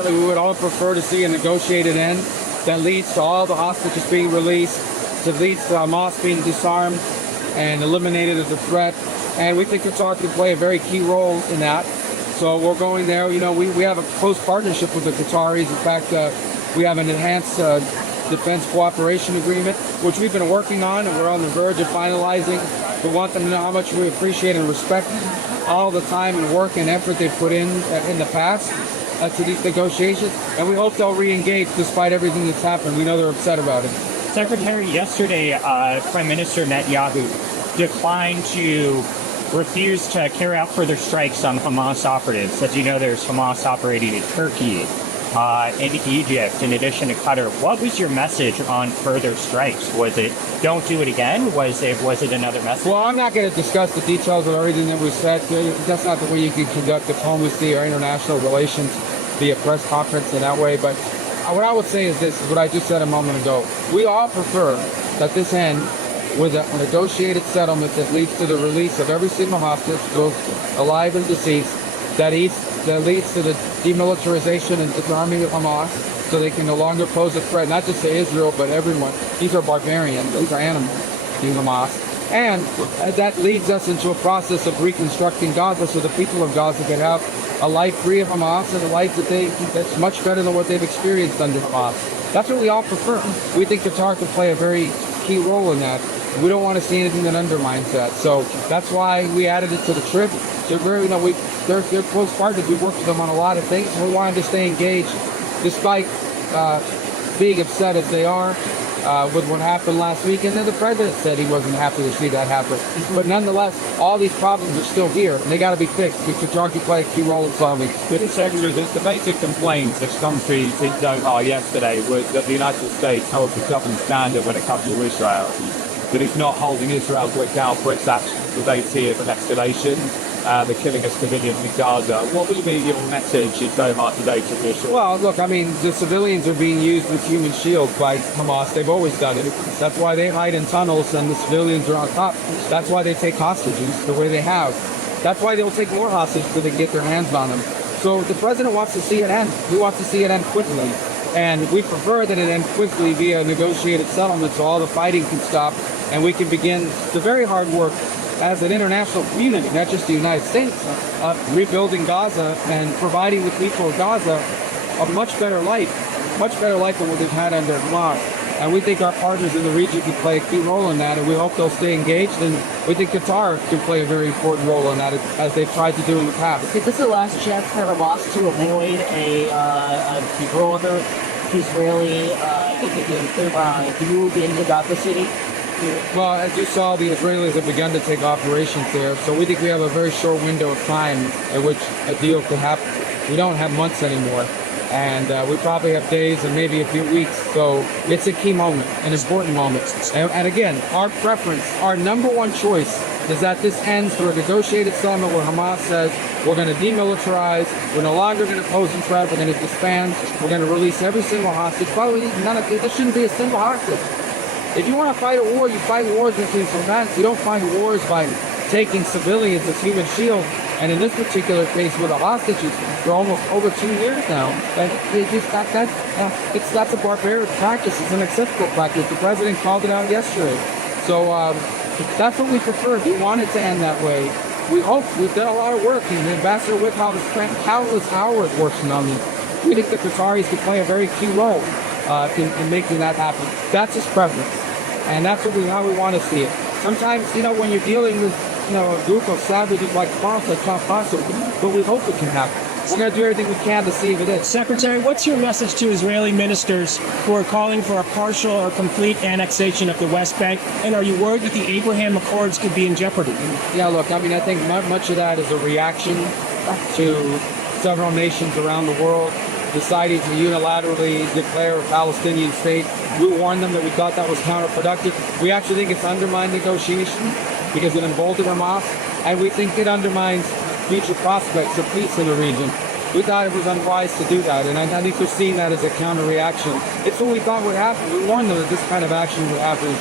ultimately we would all prefer to see a negotiated end that leads to all the hostages being released, that leads to Hamas being disarmed and eliminated as a threat. And we think Qatar can play a very key role in that. So we're going there. You know, we have a close partnership with the Qataris. In fact, we have an enhanced defense cooperation agreement, which we've been working on, and we're on the verge of finalizing. We want them to know how much we appreciate and respect all the time and work and effort they've put in the past to these negotiations, and we hope they'll re-engage despite everything that's happened. We know they're upset about it. Secretary, yesterday, Prime Minister Netanyahu declined to refuse to carry out further strikes on Hamas operatives. As you know, there's Hamas operating in Turkey and Egypt, in addition to Qatar. What was your message on further strikes? Was it don't do it again? Was it another message? Well, I'm not going to discuss the details of everything that was said. That's not the way you can conduct diplomacy or international relations via press conference in that way. But what I would say is this, is what I just said a moment ago. We all prefer that this end with a negotiated settlement that leads to the release of every single hostage, both alive and deceased, that leads to the demilitarization and disarming of Hamas, so they can no longer pose a threat, not just to Israel, but everyone. These are barbarians, these are animals, these Hamas. And that leads us into a process of reconstructing Gaza so the people of Gaza can have a life free of Hamas and a life that's much better than what they've experienced under Hamas. That's what we all prefer. We think Qatar can play a very key role in that. We don't want to see anything that undermines that. So that's why we added it to the trip. They're very, they're close partners. We've worked with them on a lot of things. We wanted to stay engaged, despite being upset as they are with what happened last week. And then the president said he wasn't happy to see that happen. But nonetheless, all these problems are still here, and they got to be fixed. Because Qatar can play a key role in solving. Mr. Secretary, the basic complaints this country in Doha yesterday was that the United States holds a double standard when it comes to Israel. That it's not holding Israel to account for its actions. The base here of escalation, the killing of civilians in Gaza. What will be your message in Doha today to Israel? Well, look, I mean, the civilians are being used with human shields by Hamas. They've always done it. That's why they hide in tunnels and the civilians are on top. That's why they take hostages the way they have. That's why they'll take more hostages so they can get their hands on them. So the president wants to see it end. He wants to see it end quickly. And we prefer that it end quickly via negotiated settlement so all the fighting can stop and we can begin the very hard work as an international community, not just the United States, rebuilding Gaza and providing the people of Gaza a much better life than what they've had under Hamas. And we think our partners in the region can play a key role in that, and we hope they'll stay engaged. And we think Qatar can play a very important role in that, as they've tried to do in the past. Is this the last chance for Hamas to avoid a broader Israeli move into Gaza City? Well, as you saw, the Israelis have begun to take operations there, so we think we have a very short window of time in which a deal can happen. We don't have months anymore, and we probably have days and maybe a few weeks, so it's a key moment, an important moment. And again, our preference, our number one choice is that this ends through a negotiated settlement where Hamas says, we're going to demilitarize, we're no longer going to pose a threat, we're going to disband, we're going to release every single hostage. Probably there shouldn't be a single hostage. If you want to fight a war, you fight wars between combatants. You don't fight wars by taking civilians as human shield. And in this particular case, with the hostages, for almost over 2 years now, that's a barbaric practice. It's an acceptable practice. The president called it out yesterday. So that's what we prefer. We want it to end that way. We hope. We've done a lot of work. And Ambassador Whithout has spent countless hours working on this. We think the Qataris can play a very key role in making that happen. That's his preference. And that's how we want to see it. Sometimes, when you're dealing with, a group of savages like Hamas, it's not possible. But we hope it can happen. We're going to do everything we can to see if it is. Secretary, what's your message to Israeli ministers who are calling for a partial or complete annexation of the West Bank? And are you worried that the Abraham Accords could be in jeopardy? Yeah, look, I think much of that is a reaction to several nations around the world deciding to unilaterally declare a Palestinian state. We warned them that we thought that was counterproductive. We actually think it's undermined negotiations because it emboldened Hamas, and we think it undermines future prospects of peace in the region. We thought it was unwise to do that, and I think they're seeing that as a counter-reaction. It's what we thought would happen. We warned them that this kind of action would happen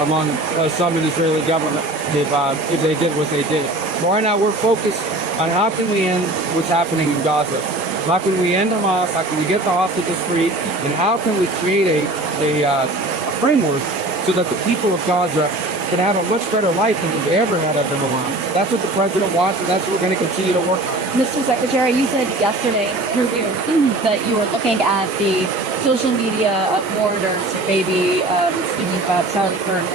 among some in the Israeli government if they did what they did. Right now, we're focused on how can we end what's happening in Gaza. How can we end Hamas? How can we get the hostages free? And how can we create a framework so that the people of Gaza can have a much better life than they've ever had up in the world? That's what the president wants, and that's what we're going to continue to work on. Mr. Secretary, you said yesterday that you were looking at the social media of mourners, maybe speaking about Charlie Kirk.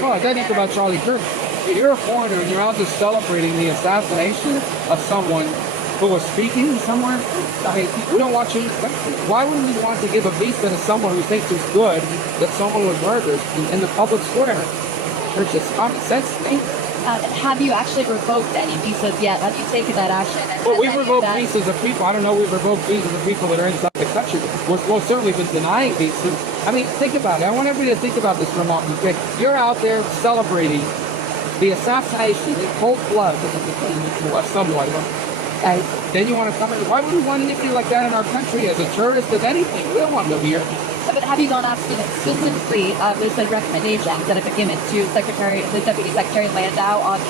Well, I think about Charlie Kirk. If you're a foreigner and you're out just celebrating the assassination of someone who was speaking somewhere, I mean, we don't want you. Why would we want to give a visa to someone who thinks it's good that someone was murdered in the public square? It's just common sense to me. Have you actually revoked any visas yet? Have you taken that action? Well, we've revoked visas of people. I don't know, we've revoked visas of people that are inside the country. We've most certainly been denying visas. I mean, think about it. I want everybody to think about this for a moment. Okay? You're out there celebrating the assassination in cold blood of someone. Then you want to come in. Why would we want anything like that in our country as a tourist, as anything? We don't want to live here. But have you gone asking explicitly with the recommendations that have been given to the Deputy Secretary Landau on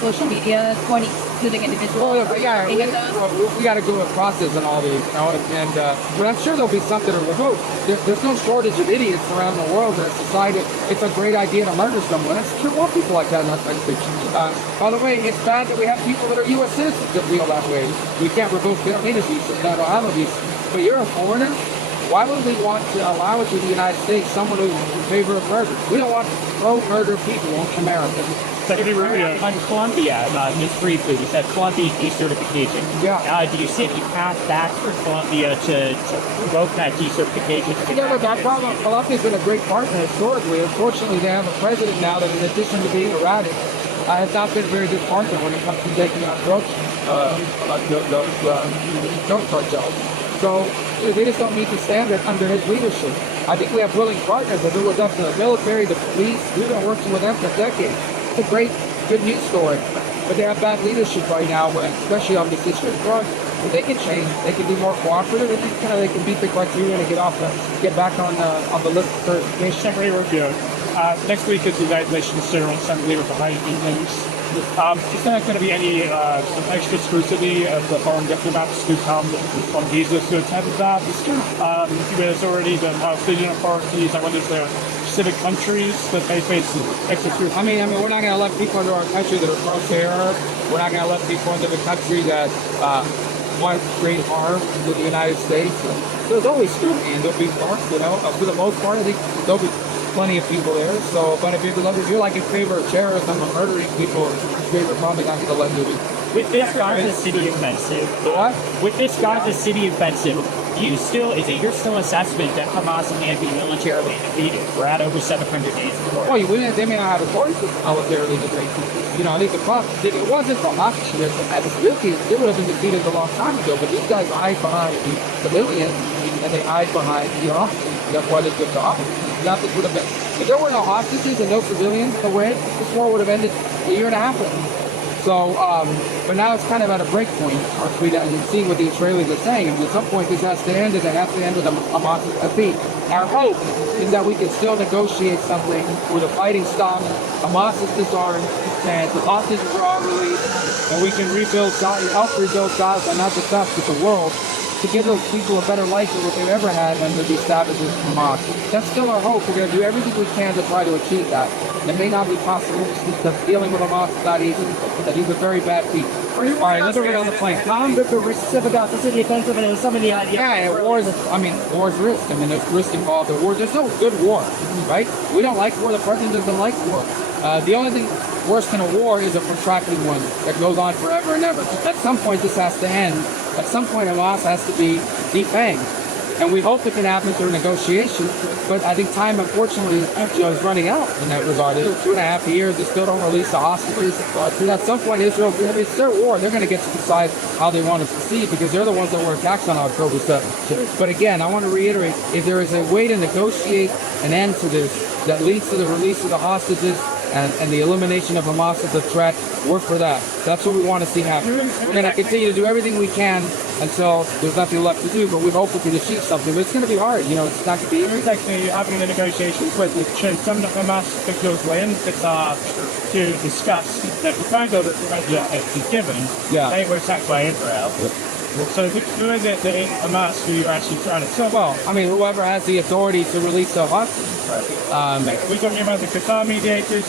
social media, pointing to the individual? Well, yeah, we got to go a process on all these, you know, and but I'm sure there'll be something to revoke. There's no shortage of idiots around the world that decided it's a great idea to murder someone. It's sure want people like that in our country. By the way, it's bad that we have people that are U.S. citizens that feel that way. We can't revoke. They don't need a visa. They don't have a visa. But you're a foreigner. Why would we want to allow it to the United States, someone who's in favor of murder? We don't want pro-murder people in America. Secretary Rubio, on Colombia, just briefly, you said Colombia decertification. Yeah. Do you see any path back for Colombia to revoke that decertification? Yeah, look, our problem, Colombia's been a great partner historically. Unfortunately, they have a president now that, in addition to being erratic, has not been a very good partner when it comes to taking out drug cartels. So they just don't meet the standard under his leadership. I think we have willing partners. If it was up to the military, the police, we've been working with them for decades. It's a great, good news story. But they have bad leadership right now, especially on this issue of drugs. But they can change. They can be more cooperative. They can beat the criteria and get back on the list of certification. Secretary Rubio, next week is the United Nations General Assembly with the high evenings. Is there going to be any extra scrutiny of the foreign diplomats who come on visas to attend that? There's already the Palestinian authorities. I wonder if there are specific countries that they face extra scrutiny. I mean, we're not going to let people into our country that are pro-terror. We're not going to let people into the country that want to create harm to the United States. There's always scrutiny, and there'll be harm, you know. For the most part, I think there'll be plenty of people there. So, but if you're like in favor of terrorism or murdering people, you're probably not going to let you. With this Gaza City offensive, What? With this Gaza City offensive, you're still assessment that Hamas can be militarily defeated? We're at over 700 days. Well, they may not have a choice to militarily defeat. You know, I think the problem, if it wasn't for hostages at the civilians, it would have been defeated a long time ago. But these guys hide behind the civilians and they hide behind the hostages. That's why they took the hostages. Nothing would have been. If there were no hostages and no civilians away, this war would have ended a year and a half ago. So, but now it's kind of at a break point. We see what the Israelis are saying. And at some point, this has to end, and it has to end with Hamas's defeat. Our hope is that we can still negotiate something where the fighting stops, Hamas is disarmed, and the hostages are all released, and we can rebuild Gaza, help rebuild Gaza, not just us, but the world, to give those people a better life than what they've ever had under the savages of Hamas. That's still our hope. We're going to do everything we can to try to achieve that. And it may not be possible because dealing with Hamas is not easy. That these are very bad people. All right, let's get on the plane. The risks of about the city offensive and some of the ideas. Yeah, war's risk. I mean, there's risk involved in war. There's no good war, right? We don't like war. The president doesn't like war. The only thing worse than a war is a protracted one that goes on forever and ever. At some point, this has to end. At some point, Hamas has to be defanged. And we hope it can happen through negotiation, but I think time, unfortunately, is running out in that regard. 2.5 years, they still don't release the hostages. At some point, Israel, it's their war. They're going to get to decide how they want to proceed because they're the ones that were attacked on October 7th. But again, I want to reiterate, if there is a way to negotiate an end to this that leads to the release of the hostages and the elimination of Hamas as a threat, we're for that. That's what we want to see happen. We're going to continue to do everything we can until there's nothing left to do, but we hope we can achieve something. But it's going to be hard, it's not going to be easy. It's actually having the negotiations with some of the Hamas officials in Qatar to discuss that the cargo that the president has given, they were attacked by Israel. So who is it that Hamas who you're actually trying to kill? Well, I mean, whoever has the authority to release the hostages. We're talking about the Qatar mediators.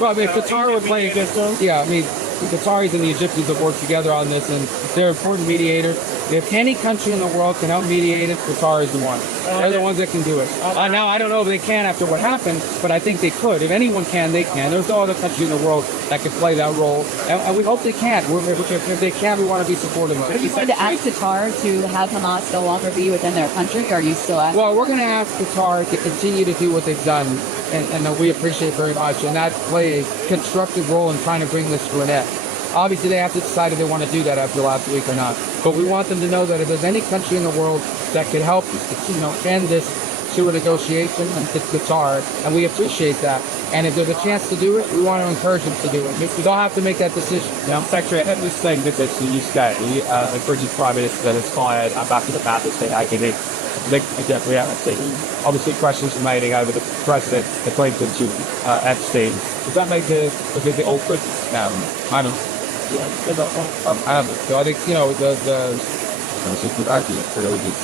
Well, I mean, Qatar would play against them. Yeah, I mean, the Qataris and the Egyptians have worked together on this, and they're important mediators. If any country in the world can help mediate it, Qatar is the one. They're the ones that can do it. Now, I don't know if they can after what happened, but I think they could. If anyone can, they can. There's no other country in the world that can play that role, and we hope they can. If they can, we want to be supportive of it. Are you going to ask Qatar to have Hamas no longer be within their country, or are you still asking? Well, we're going to ask Qatar to continue to do what they've done, and we appreciate very much, and that play a constructive role in trying to bring this to an end. Obviously, they have to decide if they want to do that after last week or not. But we want them to know that if there's any country in the world that could help, end this to a negotiation, it's Qatar, and we appreciate that. And if there's a chance to do it, we want to encourage them to do it. They'll have to make that decision. Now, Secretary, at this same visit to the UK, the British Prime Minister has fired Ambassador Mathis to Agony. Obviously, questions remaining over the President, the Clinton to Epstein. Does that make the visit awkward? No, I don't. So I think,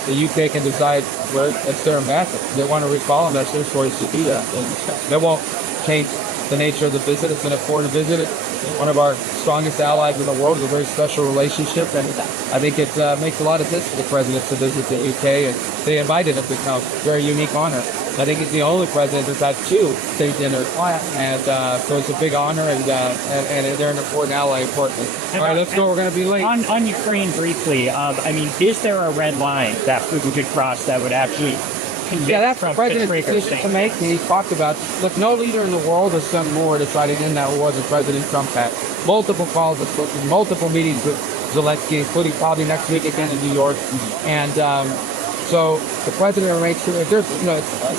the UK can decide where it's their ambassador. If they want to recall them, that's their choice to do that. And that won't change the nature of the visit. It's an important visit. It's one of our strongest allies in the world. It's a very special relationship, and I think it makes a lot of sense for the president to visit the UK, and they invited him to come. Very unique honor. I think he's the only president that's had two state dinners, and so it's a big honor, and they're an important ally, importantly. All right, let's go. We're going to be late. On Ukraine, briefly, I mean, is there a red line that Putin could cross that would actually convict that's Trump the president's to decision to make. He talked about, look, no leader in the world has done more deciding in that war than President Trump had. Multiple calls, multiple meetings with Zelensky, including probably next week again in New York, and so the president remains true.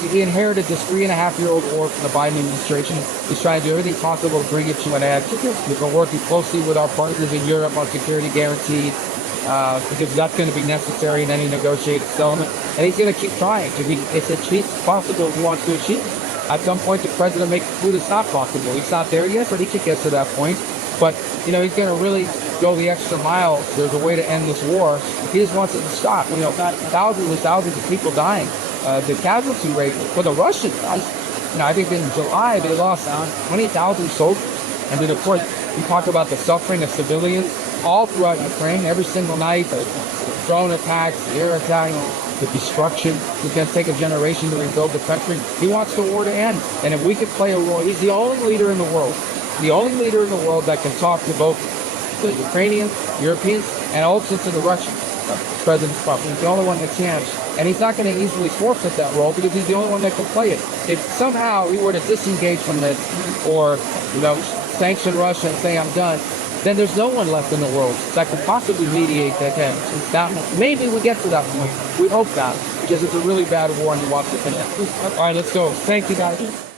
He inherited this 3.5-year-old war from the Biden administration. He's trying to do everything possible to bring it to an end. We've been working closely with our partners in Europe on security guarantees, because that's going to be necessary in any negotiated settlement. And he's going to keep trying. It's possible if he wants to achieve it. At some point, the president makes it clear it's not possible. He's not there yet, but he could get to that point. But, he's going to really go the extra mile. There's a way to end this war. He just wants it to stop. Thousands and thousands of people dying. The casualty rate for the Russians, I think in July they lost 20,000 soldiers. And then, of course, we talk about the suffering of civilians all throughout Ukraine, every single night, the drone attacks, the air attacks, the destruction. It's going to take a generation to rebuild the country. He wants the war to end. And if we could play a role, he's the only leader in the world that can talk to both the Ukrainians, Europeans, and also to the Russians. President Trump. He's the only one that can. And he's not going to easily forfeit that role because he's the only one that can play it. If somehow he were to disengage from this or, sanction Russia and say, I'm done, then there's no one left in the world that could possibly mediate that end. Now, maybe we get to that point. We hope not, because it's a really bad war and he wants to finish. All right, let's go. Thank you, guys.